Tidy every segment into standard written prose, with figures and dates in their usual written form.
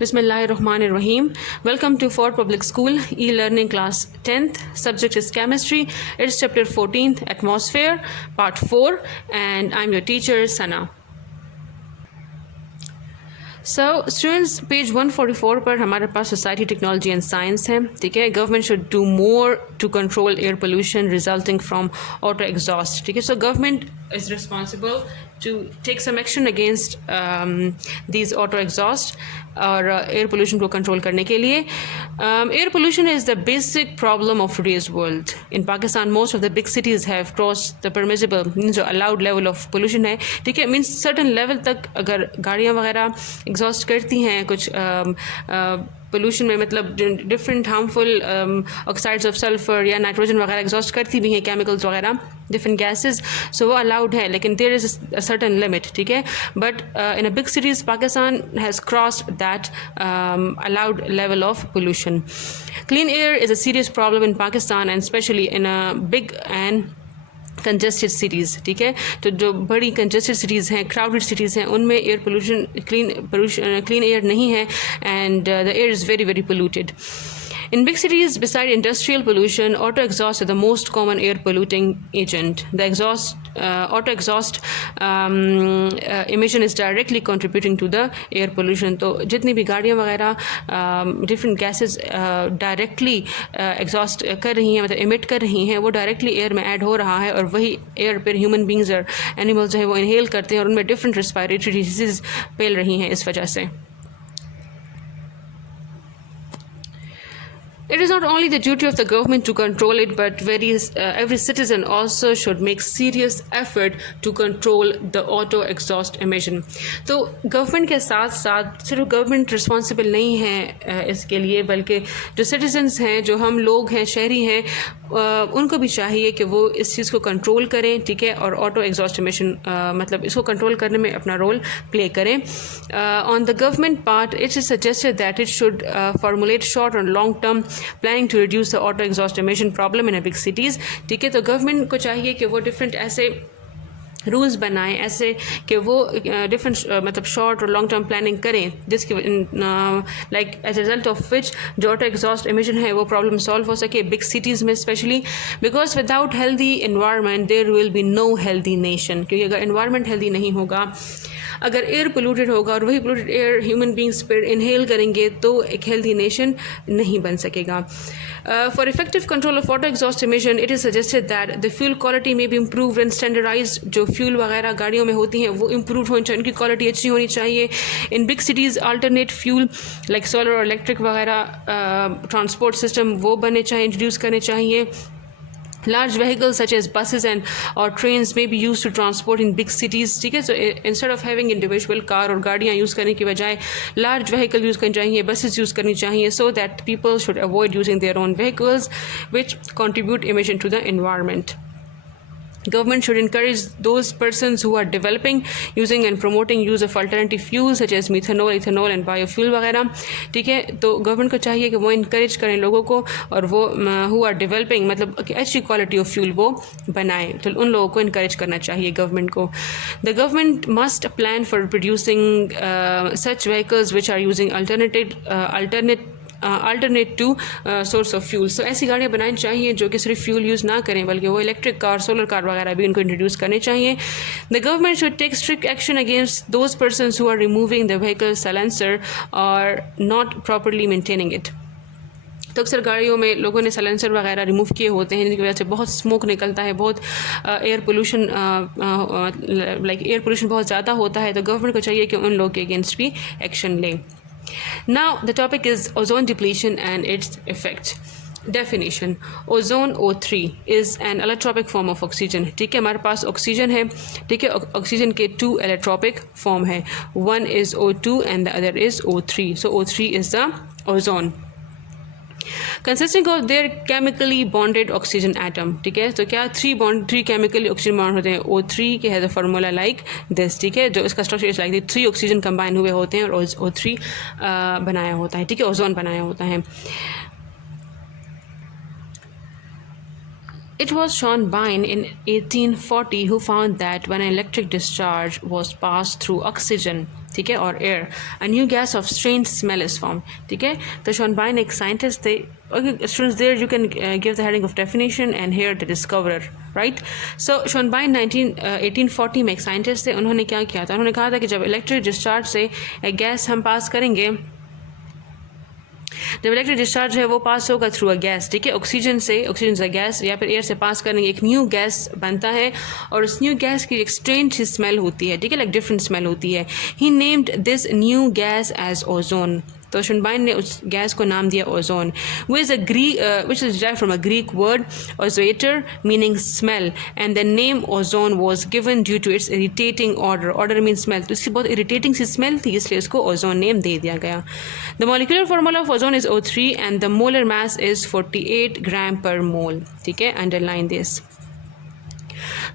Bismillahirrahmanirrahim. Welcome to Ford Public School e-learning class 10th. Subject is chemistry. It's chapter 14th, atmosphere, part 4, and I'm your teacher Sana. So students page 144 पर हमारे पास society technology and science है. ठीक है, government should do more to control air pollution resulting from auto exhaust. ठीक है, so government is responsible to take some action against these auto exhaust और air pollution को कंट्रोल करने के लिए. Air pollution is the basic problem of today's world. In Pakistan most of the big cities have cross the permissible जो allowed level of pollution है. ठीक है, means certain level तक अगर गाड़ियाँ वगैरह एग्जॉस्ट करती हैं कुछ पोल्यूशन में, मतलब different harmful oxides of sulphur या नाइट्रोजन वगैरह एग्जॉस्ट करती भी हैं, केमिकल्स वगैरह डिफरेंट गैसेस, सो वो अलाउड है, लेकिन there is a certain limit. ठीक है, but in a big cities Pakistan has crossed that allowed level of pollution. Clean air is a serious problem in Pakistan and especially in a big and congested cities. ठीक है, तो जो बड़ी congested cities हैं, crowded cities हैं, उनमें air pollution clean air नहीं है and the air is very very polluted. In big cities, beside industrial pollution, auto exhaust is the most common air polluting agent. The auto exhaust emission is directly contributing to the air pollution. तो जितनी भी गाड़ियाँ वगैरह different gases directly exhaust कर रही हैं, मतलब emit कर रही हैं, वो directly air में add हो रहा है, और वही air पर human beings और animals जो है वो inhale करते हैं और उनमें different respiratory diseases फैल रही हैं इस वजह से. It is not only the duty of the government to control it, but every citizen also should make serious effort to control the auto exhaust emission. तो गवर्नमेंट के साथ साथ सिर्फ गवर्नमेंट रिस्पॉन्सिबल नहीं है इसके लिए, बल्कि जो सिटीजन्स हैं, जो हम लोग हैं, शहरी हैं, उनको भी चाहिए कि वो इस चीज़ को कंट्रोल करें. ठीक है, और ऑटो एग्जॉस्ट एमिशन मतलब इसको कंट्रोल करने में अपना रोल प्ले करें. On the government part it is suggested that it should formulate short और long term planning to reduce the auto exhaust emission problem in a big cities. ठीक है, तो गवर्नमेंट को चाहिए कि वो डिफरेंट ऐसे रूल्स बनाएं ऐसे कि वो डिफरेंट मतलब शॉर्ट और लॉन्ग टर्म प्लानिंग करें, जिसकी like as result of which जो ऑटो एग्जॉस्ट एमिशन है वो प्रॉब्लम सॉल्व हो सके बिग सिटीज़ में specially. Because without healthy environment there will be no healthy nation. क्योंकि अगर इन्वायरमेंट हेल्दी नहीं होगा, अगर एयर पोल्यूटेड होगा और वही पोल्यूटेड एयर ह्यूमन बींग्स पर इनहेल करेंगे, तो एक हेल्दी नेशन नहीं बन सकेगा. For effective control of auto exhaust emission it is suggested that the fuel quality में भी इम्प्रूव एंड स्टैंडर्डाइज. जो फ्यूल वगैरह गाड़ियों में होती हैं वो इम्प्रूव होनी चाहिए, उनकी क्वालिटी अच्छी होनी चाहिए. In big cities alternate fuel like solar और इलेक्ट्रिक वगैरह ट्रांसपोर्ट सिस्टम वो बनने चाहिए, इंट्रोड्यूस करने चाहिए. Large vehicles such as buses or trains may be used to transport in big cities. ठीक है, so instead of having individual car और गाड़ियाँ यूज़ करने की बजाय large vehicle यूज़ करनी चाहिए, buses यूज़ करनी चाहिए, so that people should avoid using their own vehicles which contribute emission to the environment. Government should encourage those persons who are developing, using and promoting use of alternative fuels such as methanol, ethanol and biofuel वगैरह. ठीक है, तो government को चाहिए कि वो encourage करें लोगों को, और वो who are developing मतलब अच्छी क्वालिटी ऑफ फ्यूल वो बनाएं, तो उन लोगों को इनकरेज करना चाहिए गवर्नमेंट को. The government must plan for producing such vehicles which are using alternate to source of fuel. So ऐसी गाड़ियाँ बनानी चाहिए जो कि सिर्फ फ्यूल यूज़ ना करें, बल्कि वो इलेक्ट्रिक कार, सोलर कार वगैरह भी उनको इंट्रोड्यूस करने चाहिए. The government should take strict action against those persons who are removing the vehicle silencer और नॉट प्रॉपरली मेंटेनिंग इट. तो अक्सर गाड़ियों में लोगों ने साइलेंसर वगैरह रिमूव किए होते हैं, जिनकी वजह से बहुत स्मोक निकलता है, बहुत air pollution like air pollution बहुत ज़्यादा होता है. तो गवर्नमेंट को चाहिए कि उन लोगों के अगेंस्ट भी एक्शन लें. Now the topic is ozone depletion and its effect. Definition: ozone O3 is an allotropic form of oxygen. ठीक है, हमारे पास ऑक्सीजन है. ठीक है, ऑक्सीजन के 2 allotropic form है. One is O2 and the other is O3. So O3 is the ozone. Consisting of their chemically bonded oxygen atom. ठीक है, तो क्या 3 chemically oxygen bond होते हैं. O3 के has a formula like this. ठीक है, जो इसका structure is like this, 3 oxygen combine हुए होते हैं और O3 बनाया होता है. ठीक है, ओजोन बनाया होता है. It was Sean Bain in 1840 who found that when an electric discharge was passed through oxygen, ठीक है, और air, a new gas of strange smell is form, ठीक है। तो शॉनबाइन एक साइंटिस्ट थे। Students there you can give the heading of definition and here the discoverer, right. So Schönbein 1840 में एक साइंटिस्ट थे। उन्होंने क्या किया था, उन्होंने कहा था कि जब इलेक्ट्रिक डिस्चार्ज से एक गैस हम पास करेंगे, जब इलेक्ट्रिक डिस्चार्ज है वो पास होगा थ्रू अ गैस, ठीक है, ऑक्सीजन से गैस या फिर एयर से पास करेंगे, एक न्यू गैस बनता है और उस न्यू गैस की एक स्ट्रेंज स्मेल होती है, ठीक है, लाइक डिफरेंट स्मेल होती है। He named this new gas as ozone. तो शॉनबाइन ने उस गैस को नाम दिया ozone, which is derived from a Greek word ओजोएटर meaning smell, and the name ozone was given due to its irritating odour mean smell. तो इसकी बहुत इरिटेटिंग सी स्मेल थी, इसलिए इसको ओजोन नेम दे दिया गया। The molecular formula of ozone is O3 and the molar mass is 48 ग्राम पर मोल, ठीक है, underline this.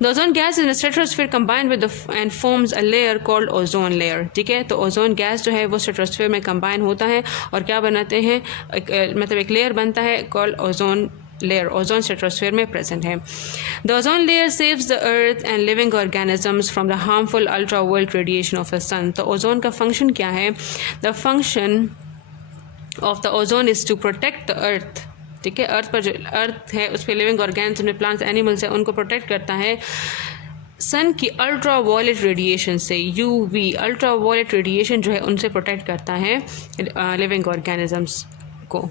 The ozone gas in the stratosphere combined with and forms a layer called ozone layer, ठीक है। तो ozone gas जो है वो stratosphere में कंबाइन होता है और क्या बनाते हैं, मतलब एक लेयर बनता है called ozone layer. Ozone stratosphere में प्रेजेंट है। The ozone layer saves the earth and living organisms from the harmful ultraviolet radiation of the sun. तो ओजोन का फंक्शन क्या है, the function of the ozone is to protect the earth, ठीक है, earth पर जो earth है उस पर लिविंग ऑर्गेनिज्म में प्लांट्स एनिमल्स है उनको प्रोटेक्ट करता है सन की अल्ट्रा वायलेट रेडिएशन से। यूवी अल्ट्रा वायलेट रेडिएशन जो है उनसे प्रोटेक्ट करता है लिविंग ऑर्गेनिजम्स को।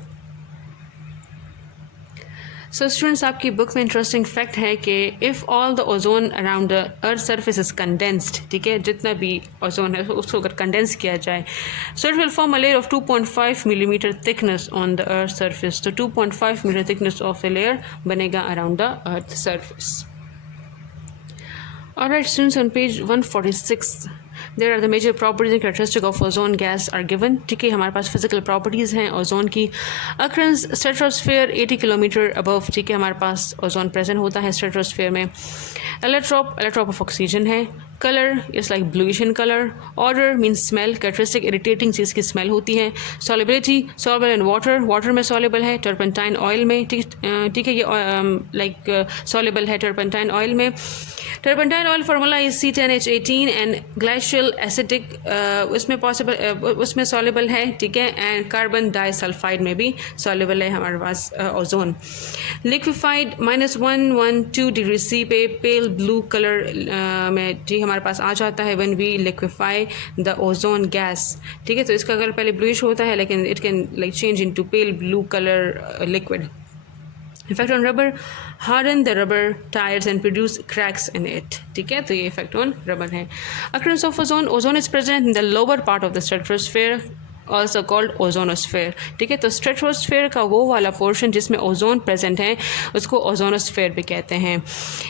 सो स्टूडेंट्स, आपकी बुक में इंटरेस्टिंग फैक्ट है कि if all the ozone around the earth surface is condensed, ठीक है, जितना भी ओजोन है उसको अगर कंडेंस किया जाए, so it will form a layer of 2.5 millimetre thickness on the earth surface. तो 2.5 metre thickness of the layer बनेगा around the earth surface. Alright students, on page 146 there are the major properties and characteristics of ozone gas are given, ठीक है, हमारे पास physical properties हैं ozone की। अक्रंस stratosphere 80 kilometre above, ठीक है, हमारे पास ozone present होता है स्ट्रेटोस्फीयर में। एलोट्रोप ऑफ ऑक्सीजन है। Colour is like bluish in colour. Odour means smell, characteristic irritating चीज़ की स्मेल होती है। सॉलिबिलिटी सॉल्युबल इन वाटर में सॉल्युबल है, टर्पेंटाइन ऑयल में, ठीक है, ये लाइक सॉल्युबल है टर्पेंटाइन ऑयल में। Turpentine oil formula is C10H18 and glacial acidic उसमें सॉल्युबल है, ठीक है, एंड कार्बन डाइसल्फाइड में भी सॉल्युबल है हमारे पास ओजोन। लिक्विफाइड -112 डिग्री C पे पेल ब्लू कलर में जी हमारे पास आ जाता है when we liquefy the ozone gas, ठीक है। तो इसका कलर पहले ब्लूइश होता है लेकिन it can like change into pale blue colour liquid. Effect on rubber, harden the rubber tires and produce cracks in it, ठीक है, तो ये effect on rubber है। Occurrence of ozone is present in the lower part of the stratosphere, also called ozonosphere, ठीक है। तो stratosphere का वो वाला पोर्शन जिसमें ओजोन प्रेजेंट है उसको ओजोनोस्फेयर भी कहते हैं।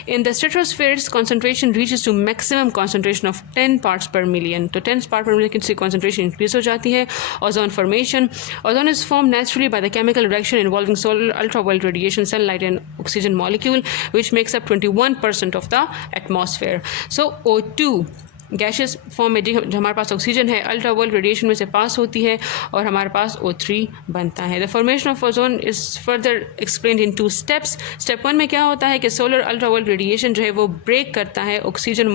In the stratosphere concentration reaches to maximum concentration of 10 parts per million. तो 10 पार्ट पर मिलियन की कंसंट्रेशन इंक्रीज हो जाती है। Ozone formation, ozone is form naturally by the chemical reaction involving solar ultraviolet radiation, sunlight and oxygen molecule which makes up 21% of the atmosphere. So O2 gaseous form में जो हमारे पास oxygen है ultraviolet radiation में से पास होती है और हमारे पास O3 बनता है। The formation of ozone is further explained in 2 steps. Step 1 में क्या होता है कि सोलर अल्ट्रावायलेट रेडिएशन जो है वो ब्रेक करता है ऑक्सीजन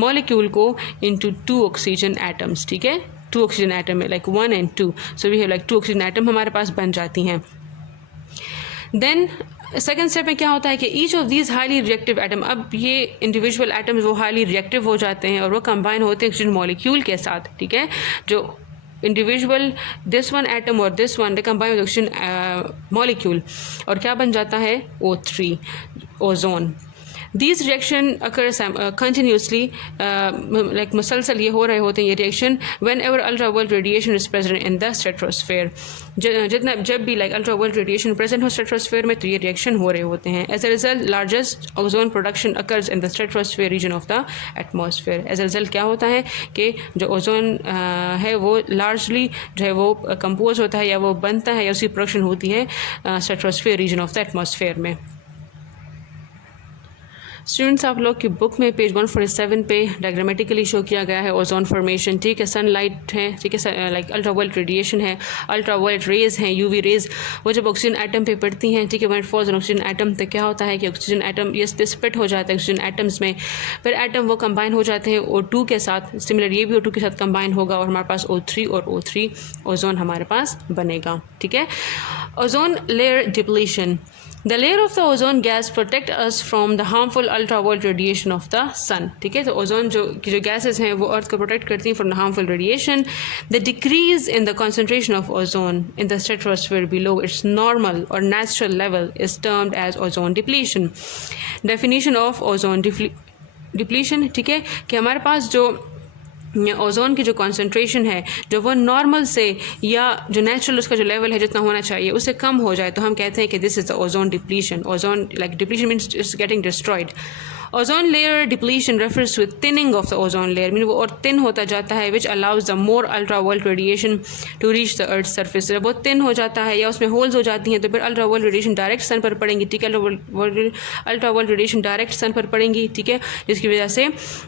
मॉलिक्यूल को इनटू 2 ऑक्सीजन एटम्स, ठीक है, 2 ऑक्सीजन एटम में like 1 and 2, so we have like 2 oxygen atom हमारे पास बन जाती हैं। देन सेकेंड स्टेप में क्या होता है कि each of these highly reactive atom, अब ये इंडिविजुअल एटम्स वो हाईली रिएक्टिव हो जाते हैं और वो कंबाइन होते हैं ऑक्सीजन मॉलिक्यूल के साथ, ठीक है, जो इंडिविजुअल दिस वन एटम और this one they combine with oxygen molecule और क्या बन जाता है O3 ozone. These reaction occurs continuously, like मुसलसल ये हो रहे होते हैं ये reaction whenever ultraviolet radiation is present in the stratosphere। जितना जब भी like ultraviolet radiation present हो stratosphere में तो ये रिएक्शन हो रहे होते हैं। As a result, largest ozone production occurs in the stratosphere region of the atmosphere। As a result क्या होता है कि जो ओजोन है वो largely जो है वो कंपोज होता है या वो बनता है या उसकी प्रोडक्शन होती है stratosphere region of the atmosphere में। स्टूडेंट्स आप लोग की बुक में पेज 147 पे डायग्रामेटिकली शो किया गया है ओजोन फॉर्मेशन, ठीक है। सनलाइट है, ठीक है, लाइक अल्ट्रावायलेट रेडिएशन है, अल्ट्रावायलेट रेज हैं, यूवी रेज, वो जब ऑक्सीजन एटम पे पड़ती हैं, ठीक है, when it falls on oxygen atom तो क्या होता है कि ऑक्सीजन एटम ये स्प्लिट हो जाता है ऑक्सीजन एटम्स में, फिर एटम वो कंबाइन हो जाते हैं O2 के साथ, सिमिलर ये भी O2 के साथ कंबाइन होगा और हमारे पास O3 और O3 ओजोन हमारे पास बनेगा, ठीक है। Ozone layer depletion, The layer of the ozone gas protect us from the harmful ultraviolet radiation of the sun, ठीक है। तो ओजोन जो गैसेस हैं वो अर्थ को प्रोटेक्ट करती हैं from the harmful radiation. The decrease in the concentration of ozone in the stratosphere below its normal or natural level is termed as ozone depletion. Definition of ozone depletion, ठीक है, कि हमारे पास जो ओजोन की जो concentration है जो वो नॉर्मल से या जो नेचुरल उसका जो लेवल है जितना होना चाहिए उससे कम हो जाए तो हम कहते हैं कि this is the ozone depletion. Ozone like depletion means it's getting destroyed. Ozone layer depletion refers to thinning of the ozone layer, mean वो और थिन होता जाता है, which allows the more ultraviolet radiation to reach the earth surface. जब वो thin हो जाता है या उसमें होल्स हो जाती हैं तो फिर अल्ट्रावायलेट रेडिएशन डायरेक्ट सन पर पड़ेंगी, ठीक है, अल्ट्रावायलेट रेडिएशन डायरेक्ट सन पर पड़ेंगी, ठीक है, जिसकी वजह से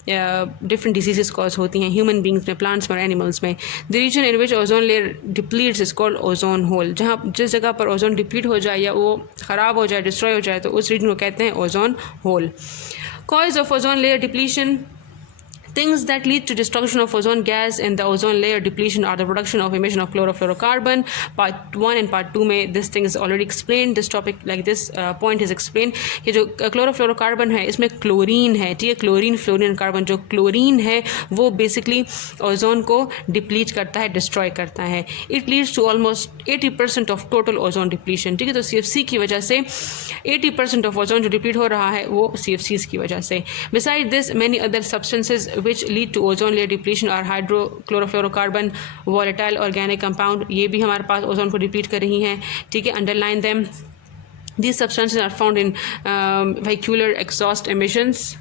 डिफरेंट डिजीजेस कॉज होती हैं ह्यूमन बींग्स में, प्लांट्स में और एनिमल्स में। The reason in which ozone layer depletes is called ozone hole. जहाँ जिस जगह पर ओजोन डिप्लीट हो जाए या वो ख़राब हो जाए, डिस्ट्रॉय हो जाए, तो उस रीजन को कहते हैं ozone hole. Cause of ozone layer depletion, things that lead to destruction of ozone gas and the ozone layer depletion are the production of emission of chlorofluorocarbon. Part 1 and part 2 में this thing is already explained, this topic like this point is explained कि जो chlorofluorocarbon है इसमें chlorine है, ठीक है, chlorine fluorine carbon. जो chlorine है वो बेसिकली ओजोन को डिप्लीट करता है, डिस्ट्रॉय करता है। It leads to almost 80% of total ozone depletion, ठीक है। तो CFC की वजह से 80% ऑफ ओजोन जो डिप्लीट हो रहा है वो CFCs की वजह से। Beside this many other substances which lead to ozone layer depletion are hydrochlorofluorocarbon, volatile organic compound, ये भी हमारे पास ओजोन को डिप्लीट कर रही हैं, ठीक है। Underline them, these substances are found in vehicular exhaust emissions,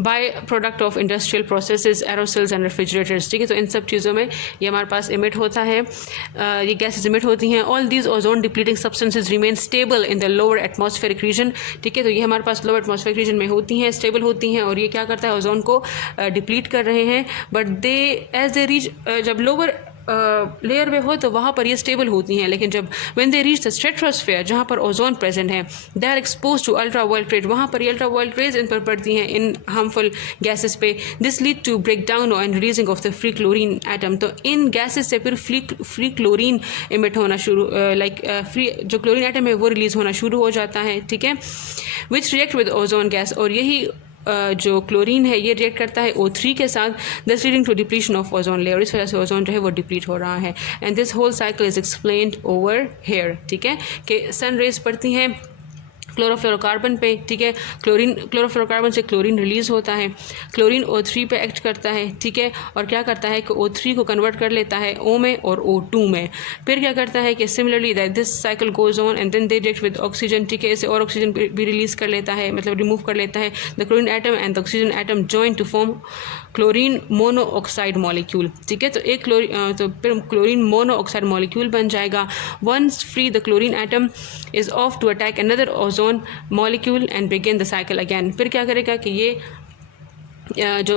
by product of industrial processes, aerosols and refrigerators, ठीक है। तो इन सब चीज़ों में ये हमारे पास इमिट होता है, ये गैसेज इमिट होती हैं। All these ozone depleting substances remain stable in the lower atmospheric region, ठीक है। तो ये हमारे पास लोअर एटमॉस्फेरिक रीजन में होती हैं, स्टेबल होती हैं, और ये क्या करता है, ओजोन को डिप्लीट कर रहे हैं। But they as they reach, जब लोअर लेयर में हो तो वहाँ पर ये स्टेबल होती हैं, लेकिन जब when they reach the stratosphere जहाँ पर ओजोन प्रेजेंट है, they are expose to ultraviolet rays, वहाँ पर ये अल्ट्रावायलेट रेज इन पर पड़ती हैं इन हार्मफुल गैसेस पे। This lead to break down and releasing of the free chlorine atom. तो इन गैसेस से फिर फ्री क्लोरीन इमिट होना शुरू, फ्री जो क्लोरीन एटम है वो रिलीज होना शुरू हो जाता है, ठीक है, विच रिएक्ट विद ओजोन गैस। और यही जो क्लोरीन है ये रिएक्ट करता है O3 के साथ, thus leading to depletion of ozone layer. इस वजह से ओजोन जो है वो डिप्लीट हो रहा है। And this whole cycle is explained over here, ठीक है, कि सन रेज पड़ती हैं क्लोरोफ्लोरोकार्बन पे, ठीक है, क्लोरोफ्लोरोकार्बन से क्लोरीन रिलीज़ होता है, क्लोरीन O3 पे एक्ट करता है, ठीक है, और क्या करता है कि O3 को कन्वर्ट कर लेता है O में और O2 में। फिर क्या करता है कि similarly that this cycle goes on and then they react with oxygen, ठीक है, इसे और ऑक्सीजन भी रिलीज़ कर लेता है, मतलब रिमूव कर लेता है। The chlorine atom and the oxygen atom join to form chlorine monoxide molecule, ठीक है। तो एक तो फिर क्लोरीन मोनोऑक्साइड मॉलिक्यूल बन जाएगा। Once free the chlorine atom is off to attack another ozone molecule and begin the cycle again. फिर क्या करेगा कि ये जो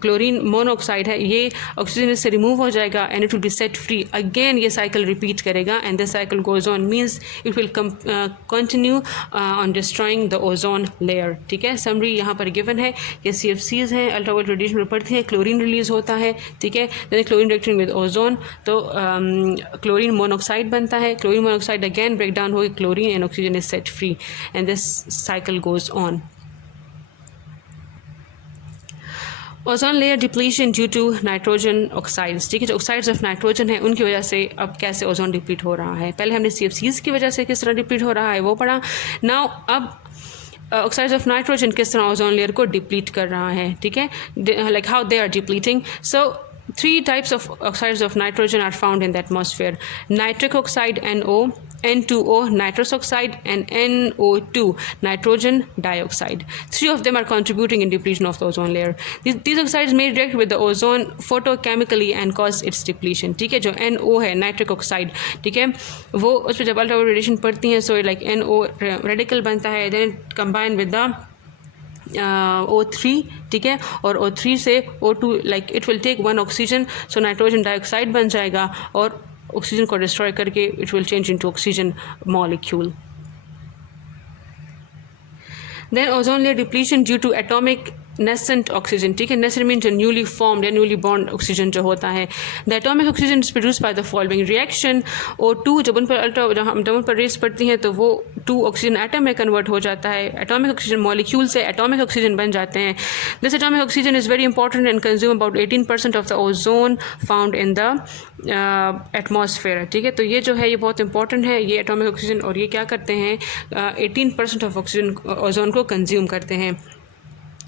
क्लोरीन मोनोऑक्साइड है ये ऑक्सीजन से रिमूव हो जाएगा and it will be set free again. ये साइकिल रिपीट करेगा and this cycle goes on, means it will continue on destroying the ozone layer, ठीक है। समरी यहाँ पर गिवन है कि CFCs हैं, अल्ट्रावायलेट रेडिएशन में पड़ती हैं, क्लोरीन रिलीज होता है, ठीक है, then chlorine reacting with ozone तो क्लोरीन मोनोऑक्साइड बनता है, chlorine monoxide again break down होगी chlorine and oxygen is set free and this cycle goes on. Ozone layer depletion due to nitrogen oxides, ठीक है, जो ऑक्साइड्स ऑफ नाइट्रोजन है उनकी वजह से अब कैसे ओजोन डिप्लीट हो रहा है। पहले हमने CFCs की वजह से किस तरह डिप्लीट हो रहा है वो पढ़ा। नाउ अब ऑक्साइड्स ऑफ नाइट्रोजन किस तरह ओजोन लेयर को डिप्लीट कर रहा है, ठीक है, like how they are depleting. So 3 types of oxides of nitrogen are found in the atmosphere: nitric oxide NO, N2O nitrous oxide and NO2 nitrogen dioxide. 3 of them are contributing in depletion of the ozone layer. These oxides may react with the ozone photochemically and cause its depletion. ठीक है, जो NO है nitric oxide, ठीक है, वो उस पर जब अल्ट्रावायलेट रेडिएशन पड़ती है सो लाइक NO रेडिकल बनता है, then combine with the O3, ठीक है, और O3 से O2 like it will take one oxygen, so nitrogen dioxide बन जाएगा और ऑक्सीजन को डिस्ट्रॉय करके it will change into oxygen molecule. Then ozone layer depletion due to atomic nascent oxygen, ठीक है, नेसेंट मीन जो न्यूली फॉर्म्ड या newly bond oxygen जो होता है. The atomic oxygen is produce by the following reaction. O2 जब उन पर जब उन पर रेस पड़ती हैं तो वो 2 ऑक्सीजन एटम में कन्वर्ट हो जाता है. एटॉमिक ऑक्सीजन मॉलिक्यूल से एटॉमिक ऑक्सीजन बन जाते हैं. This atomic oxygen is very important and consume about 18% of the ozone found in the atmosphere, ठीक है. तो ये जो है ये बहुत इंपॉर्टेंट है, ये एटॉमिक ऑक्सीजन, और ये क्या करते हैं 18% ऑफ ऑक्सीजन ओजोन को कंज्यूम करते हैं.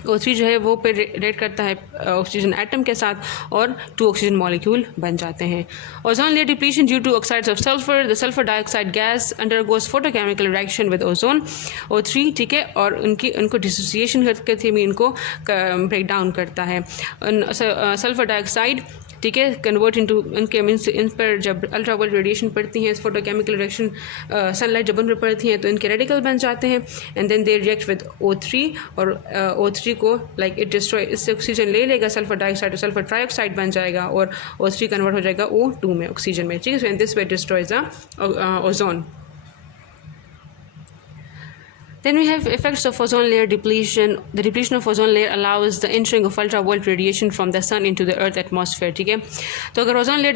O3 जो है वो पे रेट करता है ऑक्सीजन एटम के साथ और 2 ऑक्सीजन मॉलिक्यूल बन जाते हैं. Ozone layer depletion due to oxides of sulphur. The sulphur dioxide gas undergoes photochemical reaction with ozone O3, ठीक है, और उनको डिसोसिएशन करके थीमीन को ब्रेक डाउन करता है. सल्फर डाइऑक्साइड, ठीक है, कन्वर्ट इनटू उनके मीन्स इन पर जब अल्ट्रावायलेट रेडिएशन पड़ती हैं, फोटोकेमिकल रिएक्शन सनलाइट जब उन पर पड़ती हैं तो इनके रेडिकल बन जाते हैं and then they react with O3 और O3 को लाइक इट डिस्ट्रॉय, इससे ऑक्सीजन ले लेगा सल्फर डाइऑक्साइड और सल्फर ट्राइऑक्साइड बन जाएगा और O3 कन्वर्ट हो जाएगा O2 में ऑक्सीजन में, ठीक है. So in this way destroys the ozone. Then we have effects of ozone layer depletion. The depletion of ozone layer allows the entering of ultraviolet radiation from the sun into the earth atmosphere, ठीक है. तो अगर ozone layer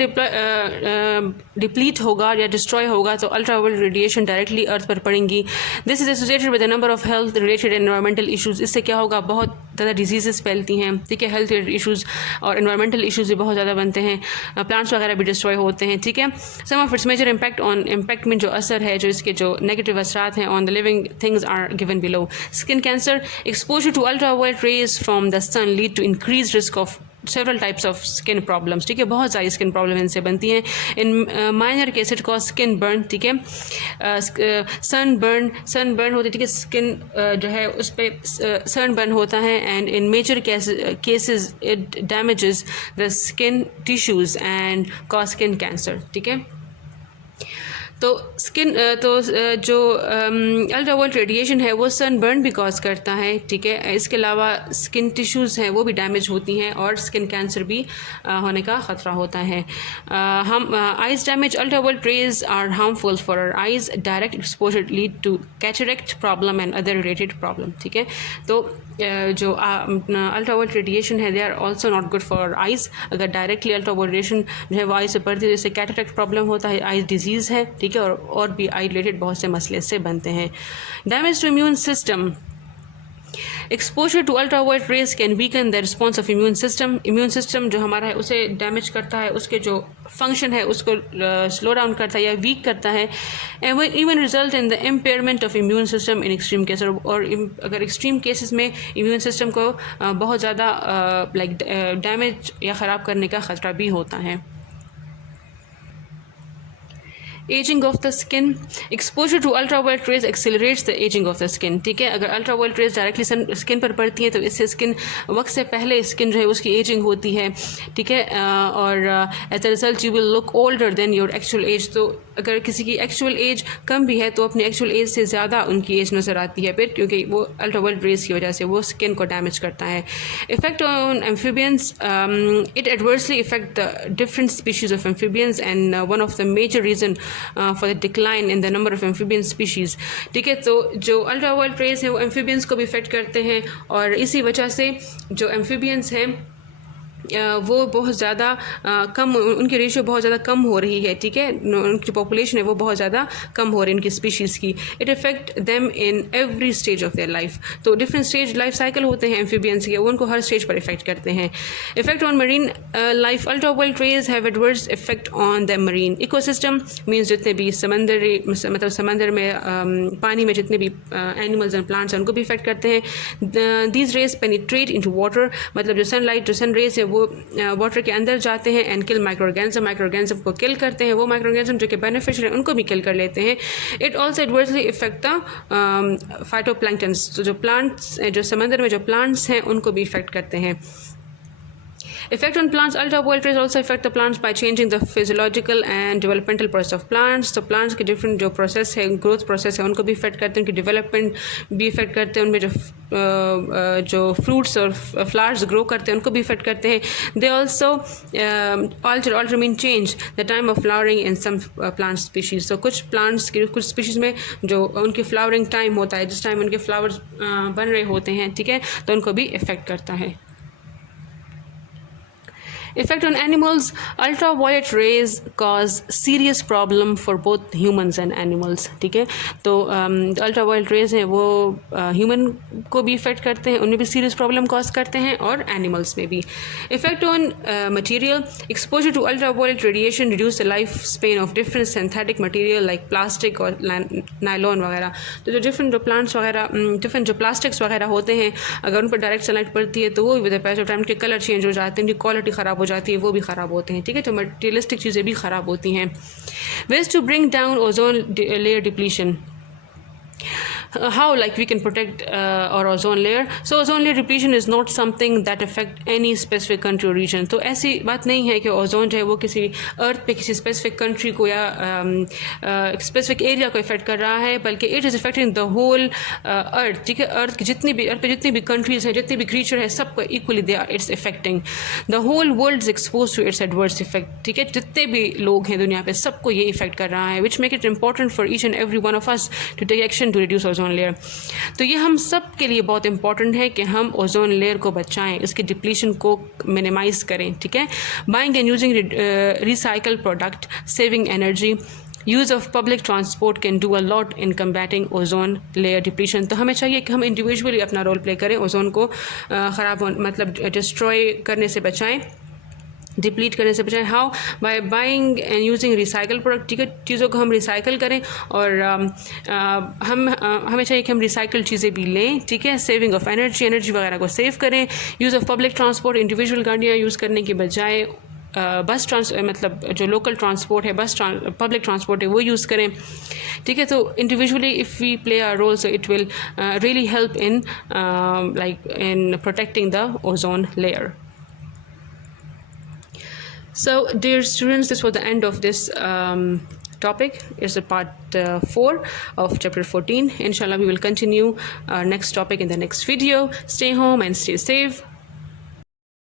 deplete होगा या destroy होगा तो ultraviolet radiation directly अर्थ पर पड़ेंगी. This is associated with the number of health related environmental issues. इससे क्या होगा, बहुत ज़्यादा डिजीज़ फैलती हैं, ठीक है, हेल्थ इशूज़ और एनवायरमेंटल इशूज़ भी बहुत ज़्यादा बनते हैं, प्लांट्स वगैरह भी डिस्ट्रॉय होते हैं, ठीक है. सम ऑफ इट्स मेजर इम्पैक्ट में जो असर है, जो इसके जो नेगेटिव असरात हैं on the living things are given below. Skin cancer. Exposure to ultraviolet rays from the sun lead to increased risk of several types of skin problems, ठीक है, बहुत सारी स्किन प्रॉब्लम इनसे बनती हैं. In minor case it cause skin burn, ठीक है, सन burn होती है, ठीक है, स्किन जो है उस पर सन बर्न होता है and in major cases it damages the skin tissues and cause skin cancer, ठीक है. तो जो अल्ट्रावायलेट रेडिएशन है वो सनबर्न भी कॉज करता है, ठीक है. इसके अलावा स्किन टिश्यूज़ हैं वो भी डैमेज होती हैं और स्किन कैंसर भी होने का ख़तरा होता है. हम eyes damage. Ultraviolet rays are harmful for our eyes. Direct exposure lead to cataract problem and other related problem, ठीक है. तो जो अल्ट्रावायलेट रेडिएशन है they are also not good for eyes. अगर डायरेक्टली अल्ट्रावायलेट रेडिएशन जो है वो आई से पड़ती है, जैसे कैटरेक्ट प्रॉब्लम होता है, आई डिजीज़ है, ठीक है, और भी आई रिलेटेड बहुत से मसले से बनते हैं. Damage to immune system. Exposure to ultraviolet rays can weaken the response of immune system. Immune system जो हमारा है उसे डैमेज करता है, उसके जो फंक्शन है उसको स्लो डाउन करता है या वीक करता है. And even result in the impairment of immune system in extreme case. और अगर एक्सट्रीम केसेस में इम्यून सिस्टम को बहुत ज़्यादा लाइक डैमेज या ख़राब करने का ख़तरा भी होता है. Ageing of the skin. Exposure to ultraviolet rays accelerates the ageing of the skin, ठीक है. अगर अल्ट्रावायलेट रेज डायरेक्टली स्किन पर पड़ती है तो इससे स्किन वक्त से पहले स्किन जो है उसकी एजिंग होती है, ठीक है, और as a result you will look older than your actual age. तो अगर किसी की एक्चुअल एज कम भी है तो अपनी एक्चुअल एज से ज़्यादा उनकी एज नज़र आती है फिर, क्योंकि वो अल्ट्रावायलेट रेज की वजह से वो स्किन को डैमेज करता है. Effect on amphibians. It adversely affect the different species of amphibians and one of the major reason for the decline in the number of amphibian species, ठीक है. तो जो अल्ट्रावायलेट रेज है वो एम्फीबियंस को भी इफेक्ट करते हैं और इसी वजह से जो एम्फीबियंस हैं वो बहुत ज़्यादा कम, उनकी रेशियो बहुत ज़्यादा कम हो रही है, ठीक है. उनकी पॉपुलेशन है वो बहुत ज़्यादा कम हो रही है उनकी स्पीशीज़ की. It affect them in every stage of their life. तो डिफरेंट स्टेज लाइफ साइकिल होते हैं एम्फीबियंस के, वो उनको हर स्टेज पर इफेक्ट करते हैं. Effect on marine life. Ultraviolet rays have adverse effect on the marine ecosystem. Means जितने भी समंदरी मतलब समंदर में पानी में जितने भी एनिमल्स एंड प्लांट्स हैं उनको भी इफेक्ट करते हैं. These raise penetrate into water. मतलब जो सनलाइट जो सन रेज है वो वाटर के अंदर जाते हैं एंड किल माइक्रोऑर्गेनिज्म को किल करते हैं। वो माइक्रोऑर्गेनिज्म जो कि बेनिफिशियल हैं उनको भी किल कर लेते हैं। It also adversely affect the phytoplanktons, तो जो प्लांट्स, जो समंदर में जो प्लांट्स हैं उनको भी इफेक्ट करते हैं। Effect on plants, ultraviolet rays also affect the plants by changing the physiological and developmental process of plants. तो plants के different जो process है, growth process है, उनको भी affect करते हैं, उनकी development भी affect करते हैं, उनमें जो fruits और flowers grow करते हैं उनको भी affect करते हैं. They also alter mean change the time of flowering in some plant species. So कुछ plants के कुछ species में जो उनकी flowering time होता है, जिस time उनके flowers बन रहे होते हैं, ठीक है, तो उनको भी affect करता है. Effect on animals, ultraviolet rays cause serious problem for both humans and animals. ठीक है, तो ultraviolet rays हैं वो human को भी इफ़ेक्ट करते हैं, उन्हें भी serious problem cause करते हैं, और animals में भी. Effect on material, exposure to ultraviolet radiation reduce the lifespan of different synthetic material like plastic और nylon वगैरह. तो जो different जो plants वगैरह, different जो plastics वगैरह होते हैं, अगर उन पर direct sunlight पड़ती है तो वो with the passage of time के कलर चेंज हो जाते हैं, उनकी क्वालिटी ख़राब हो जाती है, वो भी ख़राब होते हैं. ठीक है, तो मटेरियलिस्टिक चीज़ें भी ख़राब होती हैं. Ways to bring down ozone layer depletion. How like we can protect our ozone layer? So ozone layer depletion is not something that affect any specific country or region. तो ऐसी बात नहीं है कि ओजोन जो है वो किसी अर्थ पे किसी स्पेसिफिक कंट्री को या स्पेसिफिक एरिया को इफेक्ट कर रहा है, बल्कि it is affecting the whole earth. ठीक है, अर्थ की जितनी भी कंट्रीज हैं, जितनी भी क्रीचर है, सबको equally they are its affecting. The whole world is expose to its adverse effect. ठीक है, जितने भी लोग हैं दुनिया पे सबको ये इफेक्ट कर रहा है, which make it important for each and every one of us to take action to reduce ozone layer. तो ये हम सब के लिए बहुत इंपॉर्टेंट है कि हम ओजोन लेयर को बचाएं, इसकी डिप्लीशन को मिनिमाइज करें. ठीक है, buying and using recycle product, saving energy, use of public transport can do a lot in combating ozone layer depletion. तो हमें चाहिए कि हम इंडिविजुअली अपना रोल प्ले करें, ओजोन को ख़राब मतलब डिस्ट्रॉय करने से बचाएं, डिप्लीट करने से बचाएं. How? By buying and using recycle product. ठीक है, चीज़ों को हम रिसाइकल करें, और हमें चाहिए कि हम रिसाइकल चीज़ें भी लें. ठीक है, सेविंग ऑफ एनर्जी वगैरह को सेव करें. Use of public transport, individual गाड़ियाँ यूज़ करने के बजाय बस मतलब जो लोकल ट्रांसपोर्ट है, पब्लिक ट्रांसपोर्ट है, वो यूज़ करें. ठीक है, तो individually if we play our role, so it will really help in in protecting the ozone layer. So dear students, this was the end of this topic. It's the part 4 of chapter 14. Inshallah we will continue our next topic in the next video. Stay home and stay safe.